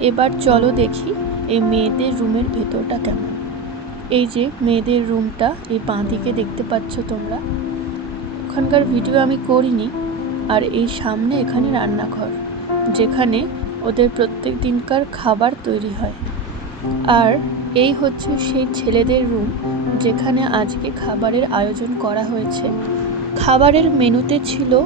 এবার চলো দেখি এই মেয়েদের রুমের ভেতরটা কেমন। এই যে মেয়েদের রুমটা, এই বাঁ দিকে দেখতে পাচ্ছ তোমরা। ওখানকার ভিডিও আমি করিনি, আর এই সামনে এখানে রান্নাঘর, যেখানে ওদের প্রত্যেক দিনকার খাবার তৈরি হয়। আর এই হচ্ছে সেই ছেলেদের রুম, যেখানে আজকে খাবারের আয়োজন করা হয়েছে। খাবারের মেনুতে ছিল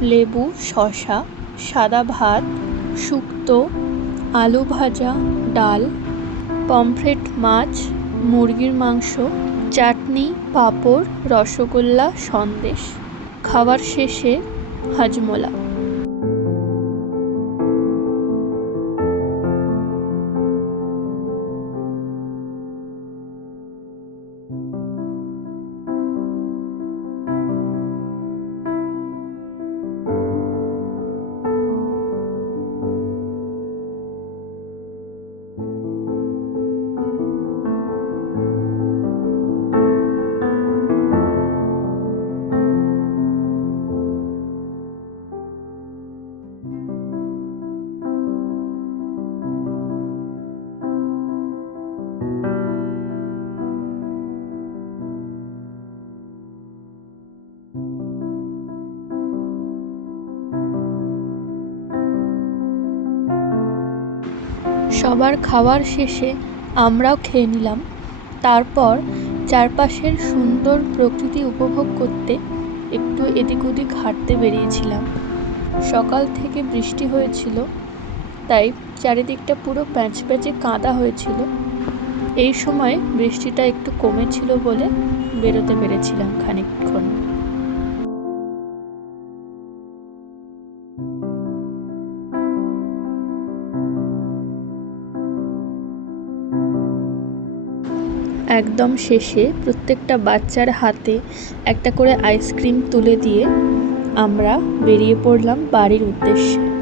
লেবু, শসা, সাদা ভাত, শুক্তো আলু ভাজা ডাল পমফ্রেট মাছ মুরগির মাংস চাটনি পাঁপড় রসগোল্লা সন্দেশ। খাবার শেষে হাজমোলা। সবার খাওয়ার শেষে আমরাও খেয়ে নিলাম। তারপর চারপাশের সুন্দর প্রকৃতি উপভোগ করতে একটু এদিক ওদিক হাঁটতে বেরিয়েছিলাম। সকাল থেকে বৃষ্টি হয়েছিল, তাই চারিদিকটা পুরো প্যাঁচ প্যাঁচে কাঁদা হয়েছিল। এই সময় বৃষ্টিটা একটু কমেছিল বলে বেরোতে পেরেছিলাম খানিকক্ষণ। একদম শেষে প্রত্যেকটা বাচ্চার হাতে একটা করে আইসক্রিম তুলে দিয়ে আমরা বেরিয়ে পড়লাম বাড়ির উদ্দেশ্যে।